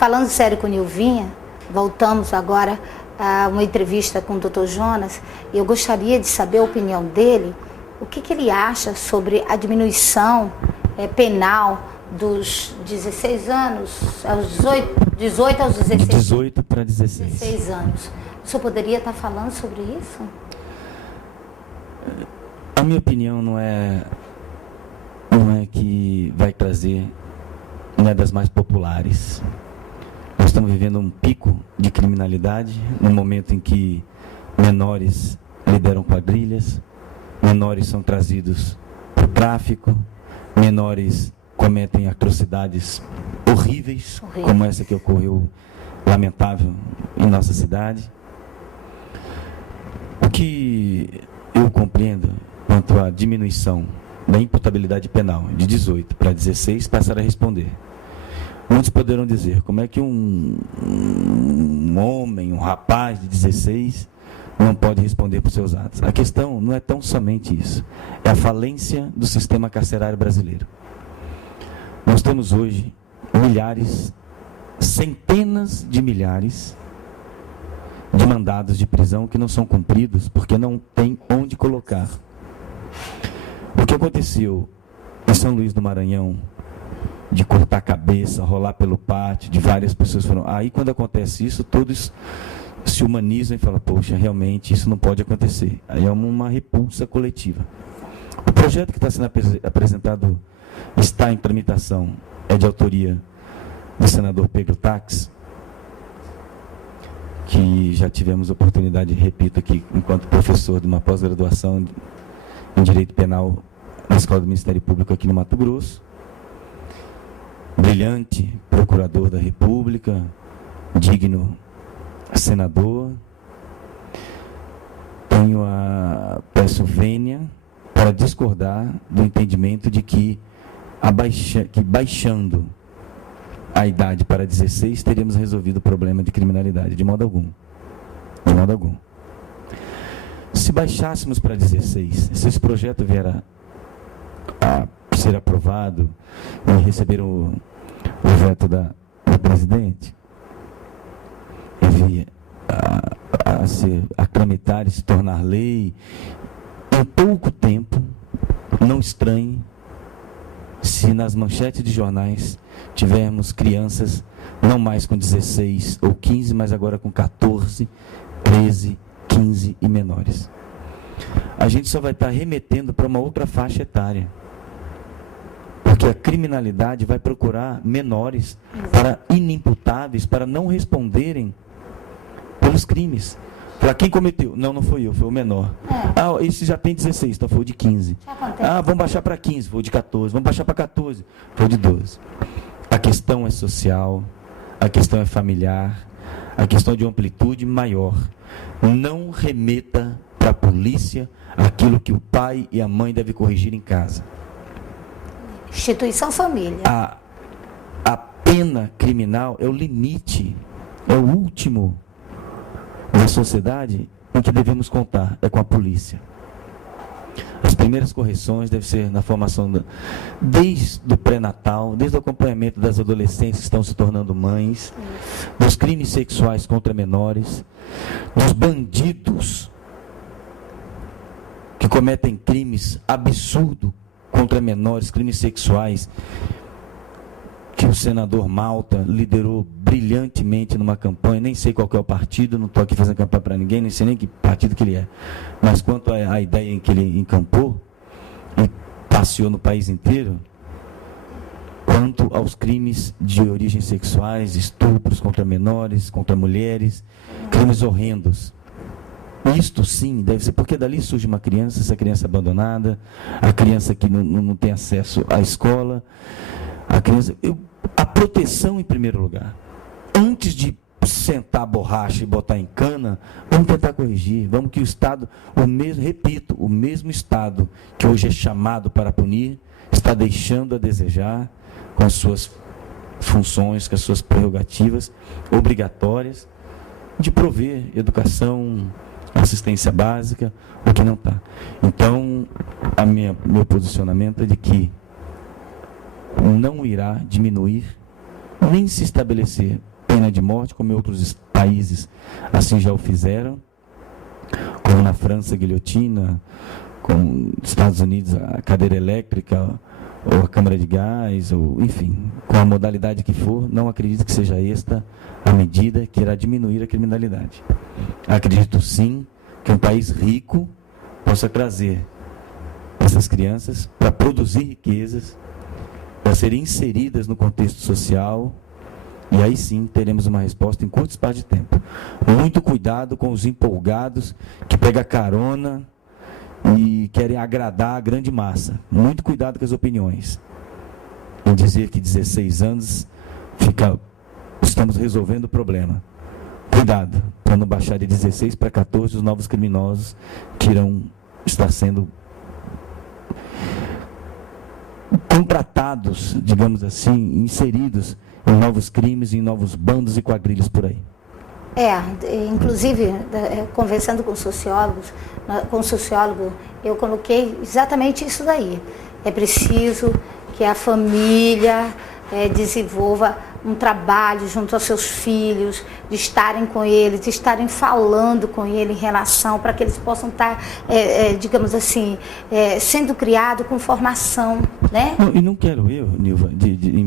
falando sério com o Nilvinha, voltamos agora a uma entrevista com o Dr. Jonas, e eu gostaria de saber a opinião dele, o que ele acha sobre a diminuição penal dos 16 anos, aos 18 aos 16. 18 para 16. 16 anos. O senhor poderia estar falando sobre isso? A minha opinião não é que vai trazer, não é das mais populares. Nós estamos vivendo um pico de criminalidade, no momento em que menores lideram quadrilhas, menores são trazidos para o tráfico, menores cometem atrocidades horríveis, como essa que ocorreu, lamentável, em nossa cidade. O que eu compreendo quanto à diminuição da imputabilidade penal de 18 para 16, passar a responder. Muitos poderão dizer, como é que um homem, um rapaz de 16 não pode responder por seus atos? A questão não é tão somente isso, é a falência do sistema carcerário brasileiro. Nós temos hoje milhares, centenas de milhares de mandados de prisão que não são cumpridos porque não tem onde colocar. O que aconteceu em São Luís do Maranhão, de cortar a cabeça, rolar pelo pátio, de várias pessoas foram... Aí quando acontece isso, todos se humanizam e falam, poxa, realmente isso não pode acontecer. Aí é uma repulsa coletiva. O projeto que está sendo apresentado, está em tramitação, é de autoria do senador Pedro Tax, que já tivemos oportunidade, repito aqui, enquanto professor de uma pós-graduação em Direito Penal na Escola do Ministério Público aqui no Mato Grosso, brilhante procurador da República, digno senador. Peço vênia para discordar do entendimento de que, baixando a idade para 16, teríamos resolvido o problema de criminalidade, de modo algum. De modo algum. Se baixássemos para 16, se esse projeto vier a ser aprovado e receber o veto do presidente, e vir a tramitar e se tornar lei, em pouco tempo, não estranhe se nas manchetes de jornais tivermos crianças não mais com 16 ou 15, mas agora com 14, 13, 15 e menores. A gente só vai estar remetendo para uma outra faixa etária, porque a criminalidade vai procurar menores para inimputáveis, para não responderem pelos crimes. Para quem cometeu? Não, não foi eu, foi o menor. Esse já tem 16, então foi o de 15. Vamos baixar para 15, foi o de 14. Vamos baixar para 14, foi o de 12. A questão é social, a questão é familiar, a questão é de uma amplitude maior. Não remeta para a polícia aquilo que o pai e a mãe devem corrigir em casa. Instituição família. A pena criminal é o limite, é o último da sociedade em que devemos contar, é com a polícia. As primeiras correções devem ser na formação, desde o pré-natal, desde o acompanhamento das adolescentes que estão se tornando mães, dos crimes sexuais contra menores, dos bandidos que cometem crimes absurdos contra menores, crimes sexuais, que o senador Malta liderou brilhantemente numa campanha, nem sei qual que é o partido, não estou aqui fazendo campanha para ninguém, nem sei nem que partido que ele é, mas quanto à ideia em que ele encampou e passeou no país inteiro, quanto aos crimes de origem sexuais, estupros contra menores, contra mulheres, crimes horrendos. Isto sim deve ser, porque dali surge uma criança, essa criança abandonada, a criança que não tem acesso à escola, a proteção em primeiro lugar. Antes de sentar a borracha e botar em cana, vamos tentar corrigir, vamos que o Estado, o mesmo Estado que hoje é chamado para punir, está deixando a desejar com as suas funções, com as suas prerrogativas obrigatórias de prover educação, assistência básica, o que não está. Então, meu posicionamento é de que não irá diminuir, nem se estabelecer pena de morte, como em outros países assim já o fizeram, como na França a guilhotina, como nos Estados Unidos a cadeira elétrica, ou a câmara de gás, ou enfim, com a modalidade que for. Não acredito que seja esta a medida que irá diminuir a criminalidade. Acredito sim que um país rico possa trazer essas crianças para produzir riquezas, para serem inseridas no contexto social, e aí sim teremos uma resposta em curto espaço de tempo. Muito cuidado com os empolgados que pegam carona e querem agradar a grande massa. Muito cuidado com as opiniões. Em dizer que 16 anos estamos resolvendo o problema. Cuidado, para não baixar de 16 para 14 os novos criminosos que irão estar sendo contratados, digamos assim, inseridos em novos crimes, em novos bandos e quadrilhas por aí. Inclusive, conversando com sociólogos, com o sociólogo, eu coloquei exatamente isso daí. É preciso que a família desenvolva um trabalho junto aos seus filhos, de estarem com eles, de estarem falando com ele em relação, para que eles possam estar, digamos assim, sendo criados com formação, né? E não quero eu, Nilva, em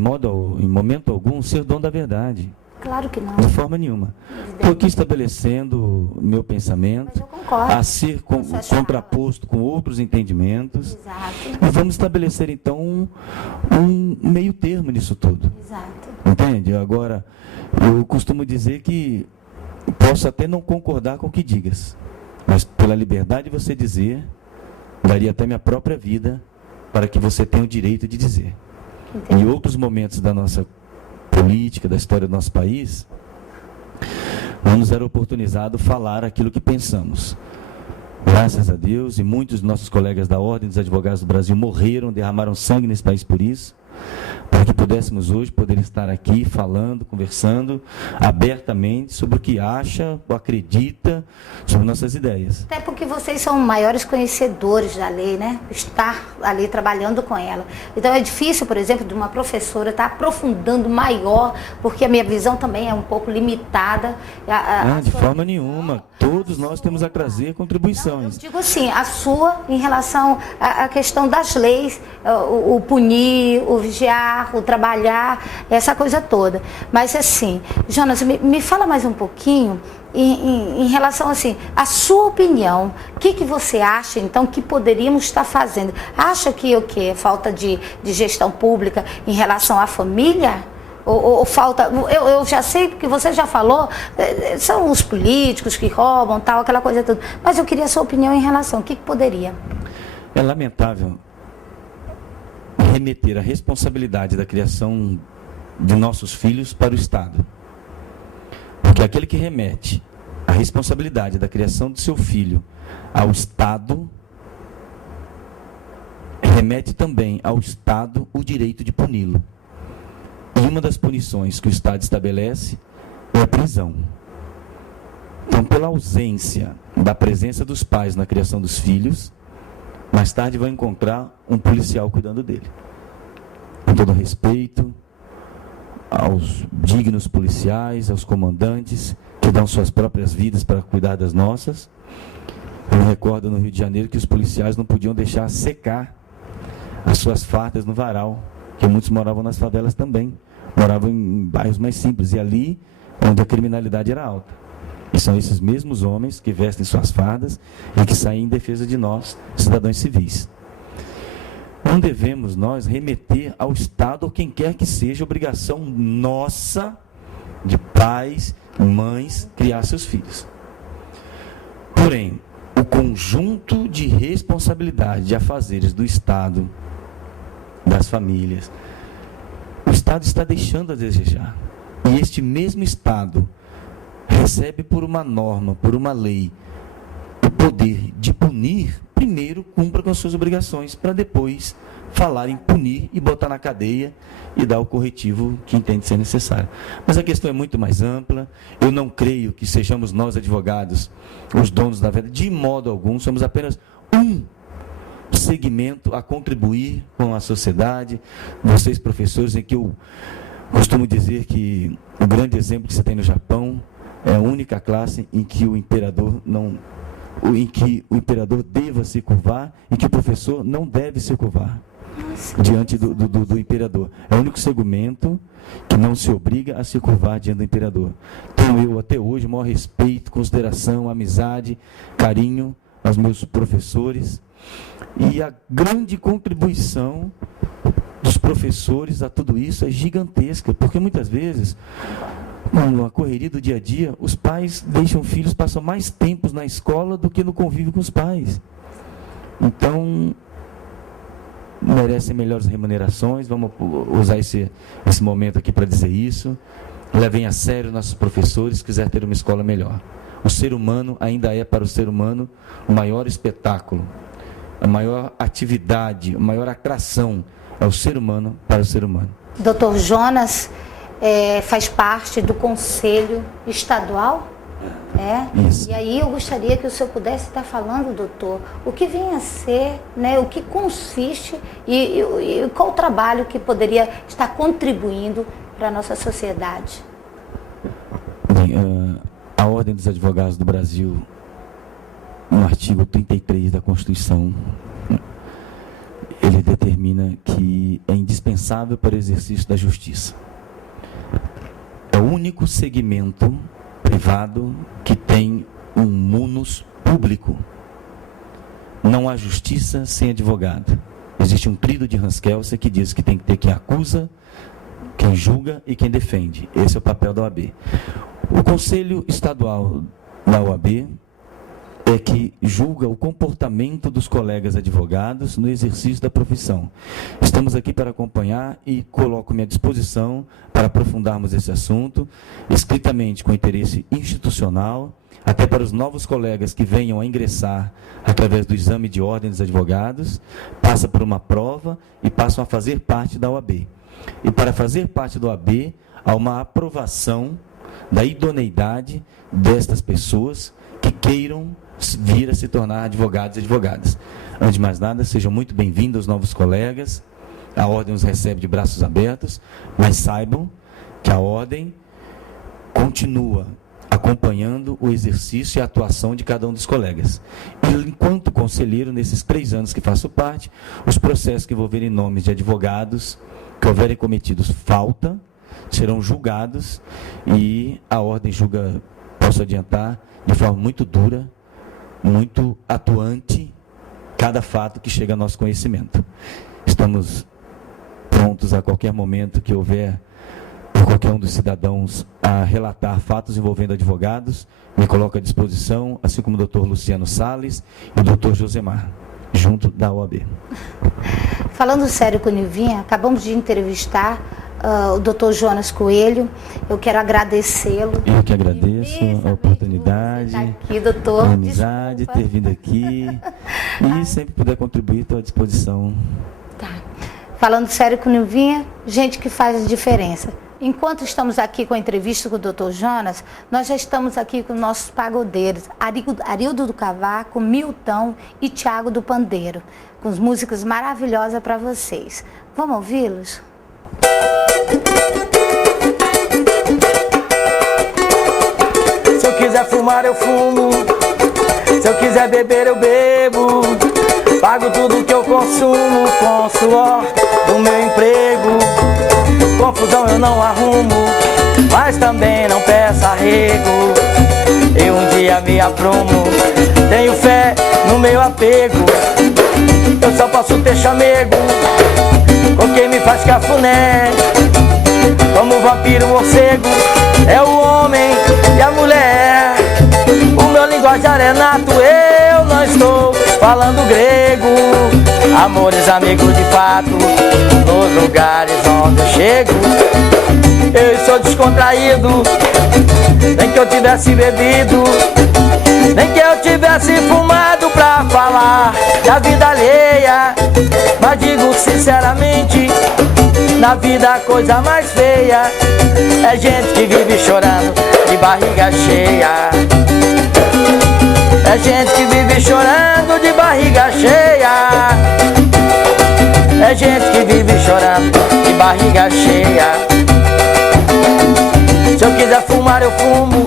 momento algum, ser dono da verdade. Claro que não. De forma nenhuma. Estou aqui estabelecendo meu pensamento a ser contraposto com outros entendimentos. Exato. E vamos estabelecer, então, um meio termo nisso tudo. Exato. Entende? Agora, eu costumo dizer que posso até não concordar com o que digas, mas pela liberdade de você dizer, daria até minha própria vida para que você tenha o direito de dizer. Entendi. Em outros momentos da nossa política, da história do nosso país, não nos era oportunizado falar aquilo que pensamos. Graças a Deus, e muitos dos nossos colegas da Ordem dos Advogados do Brasil morreram, derramaram sangue nesse país por isso, para que pudéssemos hoje poder estar aqui falando, conversando abertamente sobre o que acha ou acredita sobre nossas ideias. Até porque vocês são maiores conhecedores da lei, né? Estar ali trabalhando com ela. Então é difícil, por exemplo, de uma professora estar aprofundando maior, porque a minha visão também é um pouco limitada. De forma nenhuma. Todos nós temos a trazer contribuições. Eu digo assim, a sua em relação à questão das leis, o punir, o vigiar, o trabalhar, essa coisa toda. Mas assim, Jonas, me fala mais um pouquinho em relação assim, a sua opinião, o que você acha então que poderíamos estar fazendo? Acha que o que é falta de gestão pública em relação à família? Ou falta, eu já sei, porque você já falou, são os políticos que roubam, tal, aquela coisa toda. Mas eu queria a sua opinião em relação, o que poderia? É lamentável remeter a responsabilidade da criação de nossos filhos para o Estado. Porque aquele que remete a responsabilidade da criação do seu filho ao Estado, remete também ao Estado o direito de puni-lo. E uma das punições que o Estado estabelece é a prisão. Então, pela ausência da presença dos pais na criação dos filhos, mais tarde vai encontrar um policial cuidando dele. Com todo respeito aos dignos policiais, aos comandantes que dão suas próprias vidas para cuidar das nossas. Eu me recordo no Rio de Janeiro que os policiais não podiam deixar secar as suas fardas no varal, que muitos moravam nas favelas também, moravam em bairros mais simples, e ali onde a criminalidade era alta. E são esses mesmos homens que vestem suas fardas e que saem em defesa de nós, cidadãos civis. Não devemos nós remeter ao Estado ou quem quer que seja obrigação nossa, de pais, mães, criar seus filhos. Porém, o conjunto de responsabilidade de afazeres do Estado, das famílias, o Estado está deixando a desejar. E este mesmo Estado recebe por uma norma, por uma lei, o poder de punir. Primeiro cumpra com as suas obrigações, para depois falar em punir e botar na cadeia e dar o corretivo que entende ser necessário. Mas a questão é muito mais ampla. Eu não creio que sejamos nós, advogados, os donos da verdade, de modo algum. Somos apenas um segmento a contribuir com a sociedade. Vocês, professores, em que eu Costumo dizer que o grande exemplo que você tem no Japão é a única classe em que o imperador deva se curvar e que o professor não deve se curvar diante do imperador. É o único segmento que não se obriga a se curvar diante do imperador. Tenho eu até hoje o maior respeito, consideração, amizade, carinho aos meus professores, e a grande contribuição dos professores a tudo isso é gigantesca, porque muitas vezes, na correria do dia a dia, os pais deixam filhos, passam mais tempo na escola do que no convívio com os pais. Então, merecem melhores remunerações. Vamos usar esse momento aqui para dizer isso. Levem a sério nossos professores, se quiser ter uma escola melhor. O ser humano ainda é para o ser humano o maior espetáculo, a maior atividade, a maior atração é o ser humano para o ser humano. Dr. Jonas faz parte do Conselho Estadual? Isso. E aí eu gostaria que o senhor pudesse estar falando, doutor, o que vem a ser, né, o que consiste e qual o trabalho que poderia estar contribuindo para a nossa sociedade. Bem, a Ordem dos Advogados do Brasil, no artigo 33 da Constituição, ele determina que é indispensável para o exercício da justiça. É o único segmento privado que tem um munus público. Não há justiça sem advogado. Existe um credo de Hans Kelsen que diz que tem que ter quem acusa, quem julga e quem defende. Esse é o papel da OAB. O Conselho Estadual da OAB é que julga o comportamento dos colegas advogados no exercício da profissão. Estamos aqui para acompanhar e coloco-me à disposição para aprofundarmos esse assunto, escritamente com interesse institucional, até para os novos colegas que venham a ingressar através do exame de ordem dos advogados, passa por uma prova e passam a fazer parte da OAB. E para fazer parte da OAB, há uma aprovação da idoneidade destas pessoas que queiram vir a se tornar advogados e advogadas. Antes de mais nada, sejam muito bem-vindos os novos colegas. A Ordem os recebe de braços abertos, mas saibam que a Ordem continua acompanhando o exercício e a atuação de cada um dos colegas. E, enquanto conselheiro, nesses 3 anos que faço parte, os processos que envolverem nomes de advogados que houverem cometido falta serão julgados, e a Ordem julga, posso adiantar, de forma muito dura, muito atuante, cada fato que chega ao nosso conhecimento. Estamos prontos a qualquer momento que houver, por qualquer um dos cidadãos, a relatar fatos envolvendo advogados. Me coloco à disposição, assim como o Dr. Luciano Salles e o Dr. Josemar, junto da OAB. Falando sério com o Nilvinha, acabamos de entrevistar o Dr. Jonas Coelho. Eu quero agradecê-lo. Eu que agradeço a oportunidade, tá aqui, doutor. a amizade, ter vindo aqui. E sempre puder contribuir, estou à disposição. Tá. Falando sério com o Nilvinha, gente que faz a diferença. Enquanto estamos aqui com a entrevista com o Dr. Jonas, nós já estamos aqui com nossos pagodeiros, Arildo do Cavaco, Milton e Tiago do Pandeiro, com as músicas maravilhosas para vocês. Vamos ouvi-los? Se eu quiser fumar, eu fumo. Se eu quiser beber, eu bebo. Pago tudo que eu consumo com o suor do meu emprego. Confusão eu não arrumo, mas também não peço arrego. Eu um dia me aprumo, tenho fé no meu apego. Eu só posso ter chamego com quem me faz cafuné. Como vampiro morcego, é o homem e a mulher. O meu linguajar é nato, eu não estou falando grego. Amores, amigos de fato, nos lugares onde eu chego. Eu sou descontraído, nem que eu tivesse bebido, nem que eu tivesse fumado pra falar da vida alheia. Mas digo sinceramente, na vida a coisa mais feia é gente que vive chorando de barriga cheia. É gente que vive chorando de barriga cheia. É gente que vive chorando de barriga cheia. fumar eu fumo,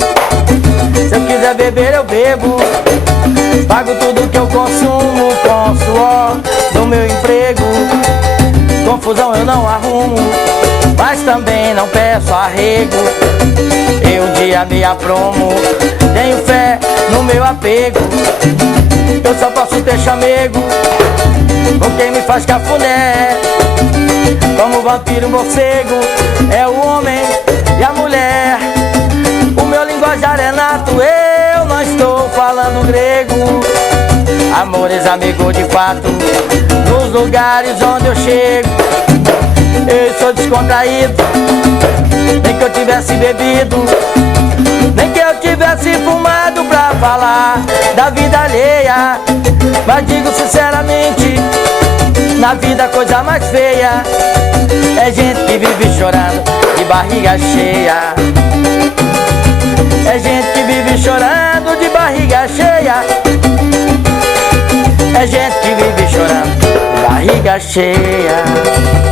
se eu quiser beber eu bebo. Pago tudo que eu consumo com o suor do meu emprego. Confusão eu não arrumo, mas também não peço arrego. Eu um dia me aprumo, tenho fé no meu apego. Eu só posso ter chamego com quem me faz cafuné. Como vampiro morcego é o homem e a mulher. O meu linguajar é nato, eu não estou falando grego. Amores, amigo de fato, nos lugares onde eu chego. Eu sou descontraído, nem que eu tivesse bebido, nem que eu tivesse fumado pra falar da vida alheia. Mas digo sinceramente, na vida a coisa mais feia é gente que vive chorando de barriga cheia. É gente que vive chorando de barriga cheia. É gente que vive chorando de barriga cheia.